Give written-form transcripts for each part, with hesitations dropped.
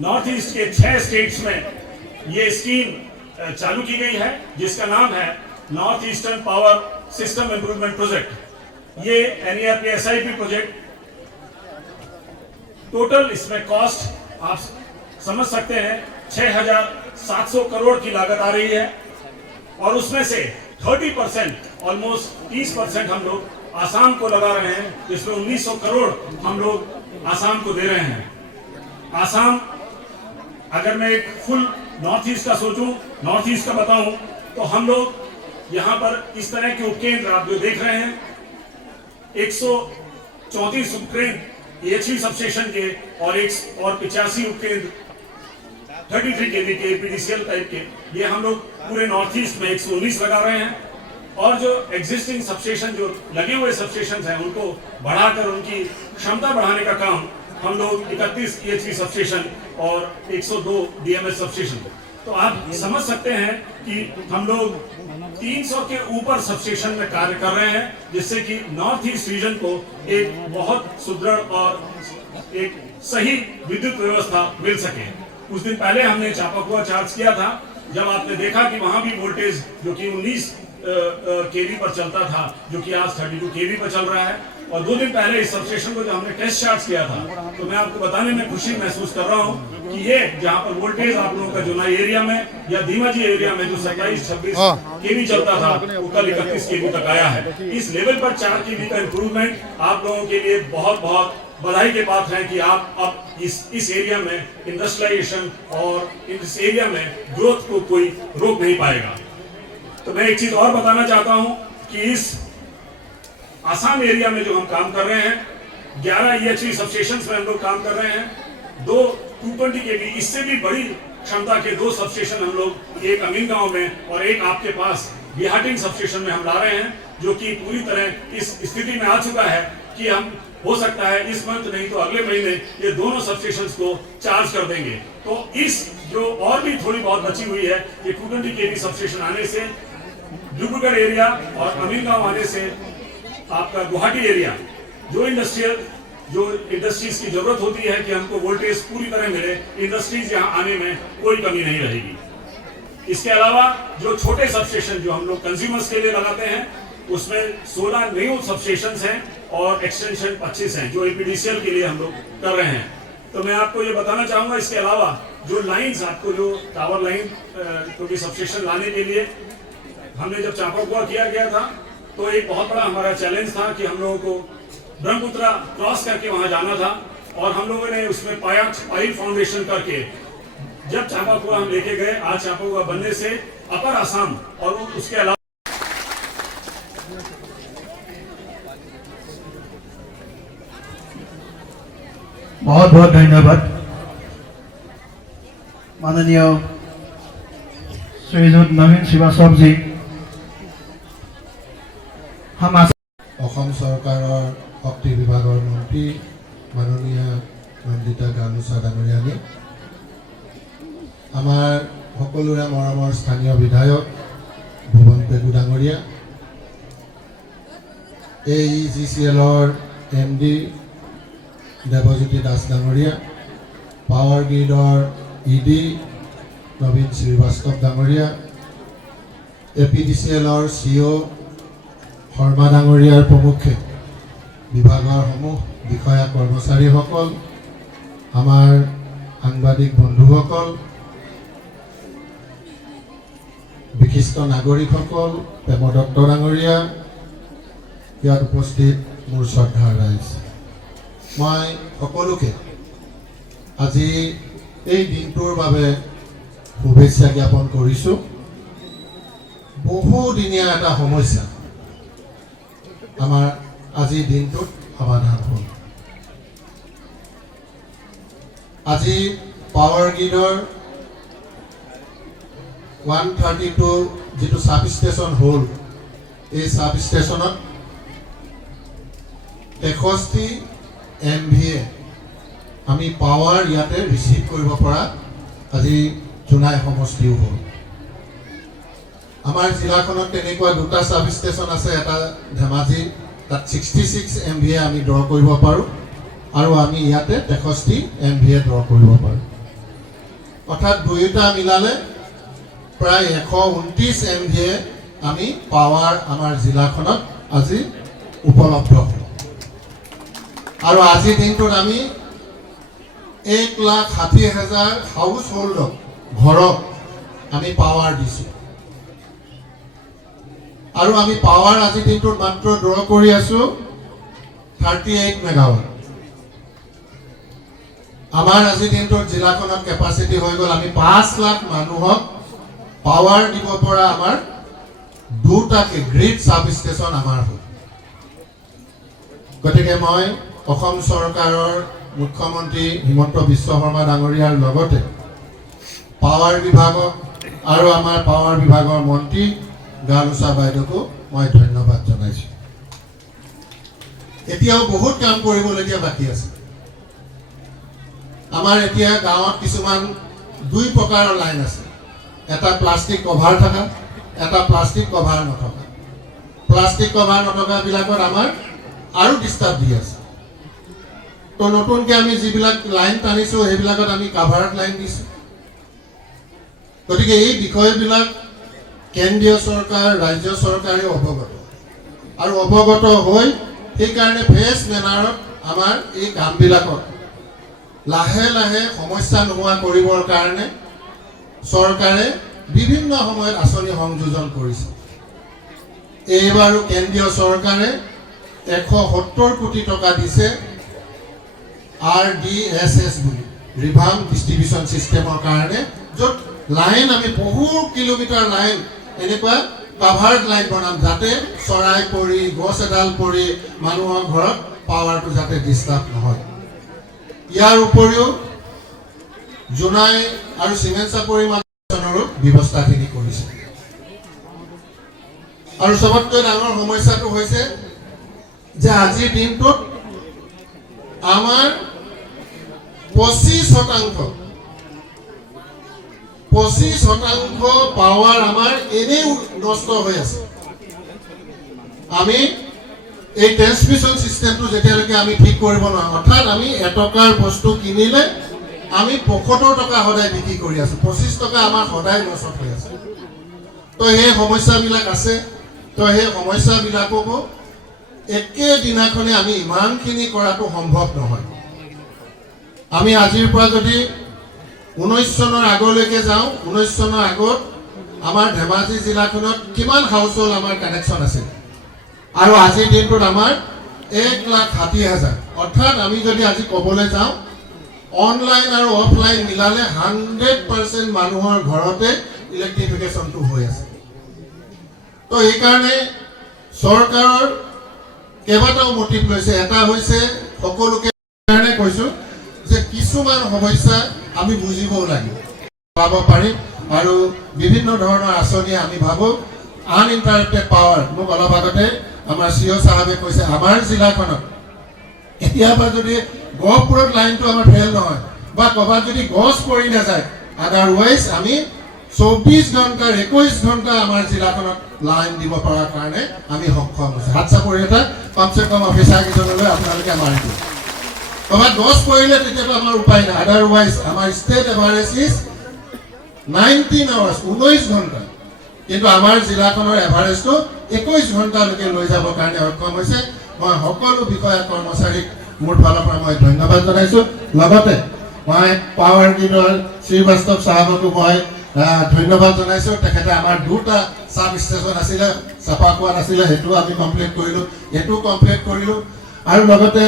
North east के 6 states में ये scheme चालू की गई है, जिसका नाम है north eastern power system improvement project. ये NERP-SIP प्रोजेक्ट, टोटल इसमें कॉस्ट आप समझ सकते हैं 6,700 करोड़ की लागत आ रही है, और उसमें से 30% ऑलमोस्ट 30% हम लोग आसाम को लगा रहे हैं, जिसमें 1900 करोड़ हम लोग आसाम को दे रहे हैं। आसाम, अगर मैं एक फुल नॉर्थ ईस्ट का सोचूं, नॉर्थ ईस्ट का बताऊं, तो हम लोग यहाँ पर इस तरह के उपकेंद्र आप जो देख रहे हैं, 134 उपकेंद्र EHV सबस्टेशन के और 85 उपकेंद्र 33 kV के PDCL टाइप के, ये हम लोग पूरे नॉर्थ ईस्ट में 119 लगा रहे हैं। और जो एग्जिस्टिंग सबस्टेशन, जो लगे हुए सबस्टेशन हैं, उनको बढ़ाकर उनकी क्षमता बढ़ाने का काम हम लोग 31 EHV सबस्टेशन और 102 DMS सबस्टेशन। तो आप समझ सकते हैं कि हम लोग 300 के ऊपर सबस्टेशन में कार्य कर रहे हैं, जिससे कि नॉर्थ ईस्ट रीजन को एक बहुत सुदृढ़ और एक सही विद्युत व्यवस्था मिल सके। कुछ दिन पहले हमने चापाकुआ चार्ज किया था, जब आपने देखा कि वहां भी वोल्टेज जो कि 19 kV पर चलता था, जो कि आज 32 kV पर चल रहा है। और 2 दिन पहले इस सबस्टेशन को जब हमने टेस्ट चार्ज किया था, तो मैं आपको बताने में खुशी महसूस कर रहा हूं कि ये जहां पर वोल्टेज आप लोगों का जुनाई एरिया में या धीमाजी एरिया में जो 27-26 kV चलता था, वो कल 31 kV तक आया है। इस लेवल पर 4 kV का इंप्रूवमेंट आप लोगों के लिए बहुत बहुत बधाई के पात्र हैं कि आप अब इस एरिया में इंडस्ट्रियलाइजेशन और इस एरिया में ग्रोथ को कोई रोक नहीं पाएगा। तो मैं एक चीज और बताना चाहता हूं कि इस आसाम एरिया में जो हम काम कर रहे हैं, 11 EHV सबस्टेशंस में हम लोग काम कर रहे हैं। 2 220 kV, इससे भी बड़ी क्षमता के 2 सबस्टेशन हम लोग, एक अमीन गांव में और एक आपके पास बिहाटिंग सबस्टेशन में हम ला रहे हैं, जो कि पूरी तरह इस स्थिति में आ चुका है कि हम हो सकता है इस मंथ नहीं तो अगले महीने ये दोनों सबस्टेशंस को चार्ज कर देंगे। तो इस जो और भी थोड़ी बहुत बची हुई है, ये 220 kV सबस्टेशन आने से डिब्रूगढ़ एरिया और अमीन गांव आने से आपका गुवाहाटी एरिया, जो इंडस्ट्रीज की जरूरत होती है कि हमको वोल्टेज पूरी तरह मिले, इंडस्ट्रीज यहाँ आने में कोई कमी नहीं रहेगी। इसके अलावा जो छोटे सबस्टेशन जो हम लोग कंज्यूमर्स के लिए लगाते हैं, उसमें 16 न्यू सबस्टेशंस हैं और एक्सटेंशन 25 हैं, जो APDCL के लिए हम लोग कर रहे हैं। तो मैं आपको ये बताना चाहूंगा, इसके अलावा जो लाइंस आपको, जो टावर लाइन क्योंकि सबस्टेशन लाने के लिए हमने जब चापाकुआ किया गया था, तो एक बहुत बड़ा हमारा चैलेंज था कि हम लोगों को ब्रह्मपुत्रा क्रॉस करके वहां जाना था, और हम लोगों ने उसमें पाइप फाउंडेशन करके जब चापाकुआ हम लेके गए, आज चापाकुआ बनने से अपर आसाम और उसके अलावा बहुत बहुत धन्यवाद माननीय श्रीयुत नवीन श्रीवास्तव जी। हम অসম চৰকাৰৰ শক্তি বিভাগৰ মন্ত্ৰী মাননীয় নন্দিতা গামুছা ডাঙৰীয়ানী, আমাৰ সকলোৰে মৰমৰ স্থানীয় বিধায়ক ভুৱন পেগু ডাঙৰীয়া, AEGCLৰ MD দেৱজ্যোতি দাস ডাঙৰীয়া, পাৱাৰ গ্ৰিডৰ ED নবীন শ্ৰীবাস্তৱ ডাঙৰীয়া, APDCLৰ CO শৰ্মা ডাঙৰীয়াৰ প্ৰমুখ্যে বিভাগৰ সমূহ বিষয়া কৰ্মচাৰীসকল, আমাৰ সাংবাদিক বন্ধুসকল, বিশিষ্ট নাগৰিকসকল, প্ৰেম দত্ত ডাঙৰীয়া, ইয়াত উপস্থিত মোৰ শ্ৰদ্ধাৰ ৰাইজ, মই সকলোকে আজি এই দিনটোৰ বাবে শুভেচ্ছা জ্ঞাপন কৰিছোঁ। বহুদিনীয়া এটা সমস্যা আমাৰ আজিৰ দিনটোত সমাধান হ'ল। আজি পাৱাৰ গ্ৰিডৰ 132 যিটো সাব ষ্টেচন হ'ল, এই সাব ষ্টেচনত 63 MVA আমি পাৱাৰ ইয়াতে ৰিচিভ কৰিব পৰা আজি জোনাই সমষ্টিও হ'ল। আমাৰ জিলাখনত তেনেকুৱা 2টা সাব ষ্টেচন আছে, এটা ধেমাজি, তাত 66 MVA আমি ড্ৰ কৰিব পাৰোঁ, আৰু আমি ইয়াতে 63 MVA ড্ৰ কৰিব পাৰোঁ। অৰ্থাৎ দুয়োটা মিলালে প্ৰায় 129 MVA আমি পাৱাৰ আমাৰ জিলাখনত আজি উপলব্ধ হ'ল। আৰু আজিৰ দিনটোত আমি 1,60,000 হাউচ হোল্ডক ঘৰক আমি পাৱাৰ দিছোঁ। আৰু আমি পাৱাৰ আজিৰ দিনটোত মাত্ৰ ড্ৰ কৰি আছোঁ 38 মেগাৱাট। আমাৰ আজিৰ দিনটোত জিলাখনত কেপাচিটি হৈ গ'ল আমি 5 লাখ মানুহক পাৱাৰ দিব পৰা আমাৰ দুটাকে গ্ৰিড সাব ষ্টেচন আমাৰ হ'ল। গতিকে মই অসম চৰকাৰৰ মুখ্যমন্ত্ৰী হিমন্ত বিশ্ব শৰ্মা ডাঙৰীয়াৰ লগতে পাৱাৰ বিভাগক আৰু আমাৰ পাৱাৰ বিভাগৰ মন্ত্ৰী গালুচা বাইদেউকো মই ধন্যবাদ জনাইছোঁ। এতিয়াও বহুত কাম কৰিবলগীয়া বাকী আছে। আমাৰ এতিয়া গাঁৱত কিছুমান দুই প্ৰকাৰৰ লাইন আছে, এটা প্লাষ্টিক কভাৰ থকা, এটা প্লাষ্টিক কভাৰ নথকা। প্লাষ্টিক কভাৰ নথকাবিলাকত আমাৰ আৰু ডিষ্টাৰ্ব দি আছে। তো নতুনকৈ আমি যিবিলাক লাইন টানিছোঁ সেইবিলাকত আমি কাভাৰত লাইন দিছোঁ। গতিকে এই বিষয়বিলাক কেন্দ্ৰীয় চৰকাৰ ৰাজ্য চৰকাৰে অৱগত আৰু অৱগত হৈ সেইকাৰণে ফেচ মেনাৰত আমাৰ এই কামবিলাকত লাহে লাহে সমস্যা নোহোৱা কৰিবৰ কাৰণে চৰকাৰে বিভিন্ন সময়ত আঁচনি সংযোজন কৰিছে। এইবাৰো কেন্দ্ৰীয় চৰকাৰে 170 কোটি টকা দিছে RDSS বুলি, ৰিভাৰ্ম ডিষ্ট্ৰিবিউচন চিষ্টেমৰ কাৰণে, য'ত লাইন আমি বহু কিলোমিটাৰ লাইন এনেকুৱা কাভাৰ্ড লাইন বনাম যাতে চৰাই পৰি গছ এডাল পৰি মানুহৰ ঘৰত পাৱাৰটো যাতে ডিষ্টাৰ্ব নহয়। ইয়াৰ উপৰিও জোনাই আৰু চিমেণ্ট চাপৰি মানুহৰো ব্যৱস্থাখিনি কৰিছে। আৰু চবতকৈ ডাঙৰ সমস্যাটো হৈছে যে আজিৰ দিনটোত আমাৰ 25% পাৱাৰ আমাৰ এনেই নষ্ট হৈ আছে। আমি এই ট্ৰেন্সমিশ্যন চিষ্টেমটো যেতিয়ালৈকে আমি ঠিক কৰিব নোৱাৰোঁ, অৰ্থাৎ আমি এটকাৰ বস্তু কিনিলে আমি 75 টকা সদায় বিক্ৰী কৰি আছোঁ, 25 টকা আমাৰ সদায় নষ্ট হৈ আছে। তো সেই সমস্যাবিলাক আছে। তো সেই সমস্যাবিলাককো একেদিনাখনে আমি ইমানখিনি কৰাটো সম্ভৱ নহয়। আমি আজিৰ পৰা যদি 19 চনৰ আগলৈকে যাওঁ, 19 চনৰ আগত আমাৰ ধেমাজি জিলাখনত কিমান হাউচ হোল্ড আমাৰ কানেকশ্যন আছিল, আৰু আজিৰ দিনটোত আমাৰ 1,60,000। অৰ্থাৎ আমি যদি আজি ক'বলৈ যাওঁ অনলাইন আৰু অফলাইন মিলালে 100% মানুহৰ ঘৰতে ইলেক্ট্ৰিফিকেশ্যনটো হৈ আছে। তো এইকাৰণে চৰকাৰৰ কেইবাটাও মটিভ লৈছে। এটা হৈছে সকলোকে কাৰণে কৈছোঁ যে কিছুমান সমস্যা আমি বুজিবও লাগিব, পাব পাৰিম, আৰু বিভিন্ন ধৰণৰ আঁচনি আমি ভাবোঁ আনইণ্টাৰাপ্টেড পাৱাৰ। মোক অলপ আগতে আমাৰ CEO চাহাবে কৈছে আমাৰ জিলাখনত এতিয়াৰ যদি গহপুৰত লাইনটো আমাৰ ফেল নহয় বা ক'ৰবাত যদি গছ পৰি নাযায়, আদাৰৱাইজ আমি 24 ঘণ্টাৰ 21 ঘণ্টা আমাৰ জিলাখনত লাইন দিব পৰাৰ কাৰণে আমি সক্ষম হৈছোঁ। হাত চাপৰি এটা কমচে কম অফিচাৰ কেইজনলৈ আপোনালোকে মাৰি দিয়ে। ক'ৰবাত গছ পৰিলে তেতিয়াতো আমাৰ উপায় নাই, আদাৰৱাইজ আমাৰ ষ্টেট এভাৰেজ ইজ 19 আৱাৰ্ছ, 19 ঘণ্টা। কিন্তু আমাৰ জিলাখনৰ এভাৰেজটো 21 ঘণ্টালৈকে লৈ যাবৰ কাৰণে সক্ষম হৈছে। মই সকলো বিষয়া কৰ্মচাৰীক মোৰ ফালৰ পৰা মই ধন্যবাদ জনাইছোঁ। লগতে মই পাৱাৰ গ্ৰীডৰ শ্ৰীবাস্তৱ চাহাবকো মই ধন্যবাদ জনাইছোঁ। তেখেতে আমাৰ দুটা সাব ষ্টেচন আছিলে, চাফা কোৱা নাছিলে, সেইটো আমি কমপ্লিট কৰিলোঁ, এইটো কমপ্লিট কৰিলোঁ। আৰু লগতে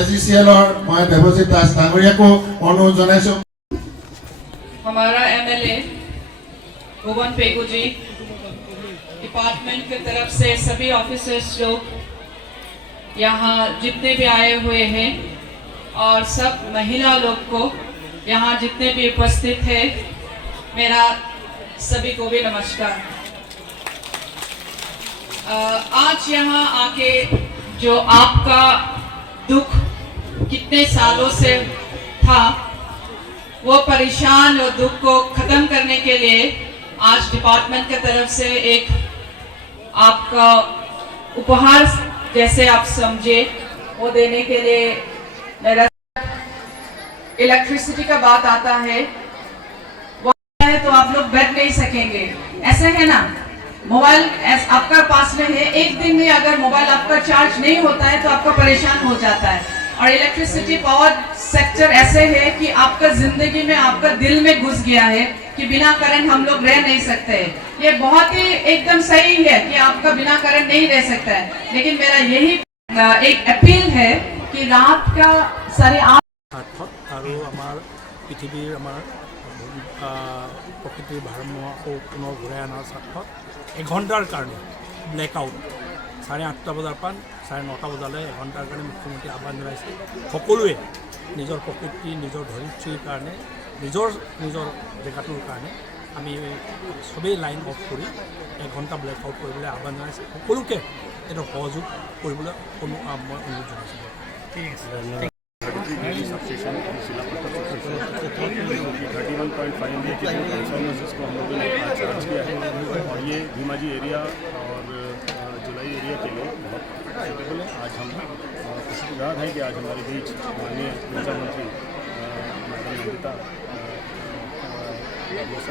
AGCLৰ মই দেৱজিৎ দাস ডাঙৰীয়াকো অনুৰোধ জনাইছোঁ। हमारा MLA भुवन पेगू जी, डिपार्टमेंट की तरफ से सभी ऑफिसर्स लोग यहाँ जितने भी आए हुए हैं, और सब महिला लोग को यहाँ जितने भी उपस्थित हैं, मेरा सभी को भी नमस्कार। आज यहाँ आके जो आपका दुख कितने सालों से था, वो परेशान और दुख को खत्म करने के लिए आज डिपार्टमेंट की तरफ से एक आपका उपहार जैसे आप समझे वो देने के लिए मेरा इलेक्ट्रिसिटी का बात आता है है तो आप लोग बैठ नहीं सकेंगे, ऐसे है ना। मोबाइल आपका पास में है, एक दिन में अगर मोबाइल आपका चार्ज नहीं होता है तो आपका परेशान हो जाता है। और इलेक्ट्रिसिटी पावर सेक्टर ऐसे है कि आपका जिंदगी में, आपका दिल में घुस गया है कि बिना करंट हम लोग रह नहीं सकते। ये बहुत ही एकदम सही है कि आपका बिना करंट नहीं रह सकता है, लेकिन मेरा यही एक अपील है कि रात का 8:30 আৰু আমাৰ পৃথিৱীৰ আমাৰ প্ৰকৃতিৰ ভাৰসাম্য পুনৰ ঘূৰাই অনাৰ স্বাৰ্থত এঘণ্টাৰ কাৰণে ব্লেকআউট 8:30 বজাৰ পৰা 9:30 বজালৈ এঘণ্টাৰ কাৰণে মুখ্যমন্ত্ৰী আহ্বান জনাইছে। সকলোৱে নিজৰ প্ৰকৃতি, নিজৰ ধৰিত্ৰীৰ কাৰণে, নিজৰ জেগাটোৰ কাৰণে আমি চবেই লাইন অফ কৰি এঘণ্টা ব্লেকআউট কৰিবলৈ আহ্বান জনাইছে। সকলোকে এইটো সহযোগ কৰিবলৈ মই অনুৰোধ জনাইছোঁ। ঠিক আছে। 31.5 MVA के ट्रांसफार्मर्स को हम लोगों ने आज चार्ज किया है और ये भीमाजी एरिया और जुलाई एरिया के लिए बहुत सूटेबल है। आज हम खुशगवार हैं कि आज हमारे बीच माननीय ऊर्जा मंत्री मैडम नंदिता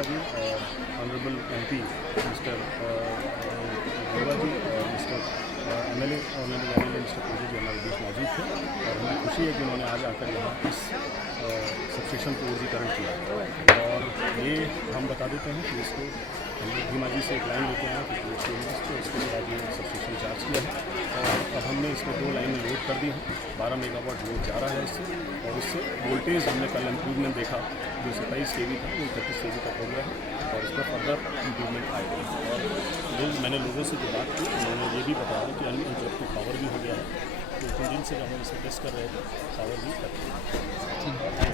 जी और honourable MP mister Gaurav ji और मिस्टर MLA मिस्टर पूजा जी हमारे बीच मौजूद थे और हमें खुशी है कि उन्होंने आज आकर यहाँ इस सबस्टेशन को ऊर्जीकरण किया। और ये हम बता देते हैं कि इसको हम लोग भीमा जी से एक लाइन लेके आए कि उसके बाद ये सबस्टेशन चार्ज किया है और अब हमने इसमें 2 लाइनें लोड कर दी हैं। 12 मेगावाट लोड जा रहा है इससे और इससे वोल्टेज हमने कल इम्प्रूवमेंट देखा, जो 27 kV था वो 31 kV तक हो गया है और इस पर फर्दर इम्प्रूवमेंट आएगा। और मैंने लोगों से जो बात की उन्होंने ये भी बताया कि अनइंटरप्टेड पावर भी हो गया है, तो 2 दिन से हम इसे टेस्ट कर रहे थे, पावर भी कर रहे हैं।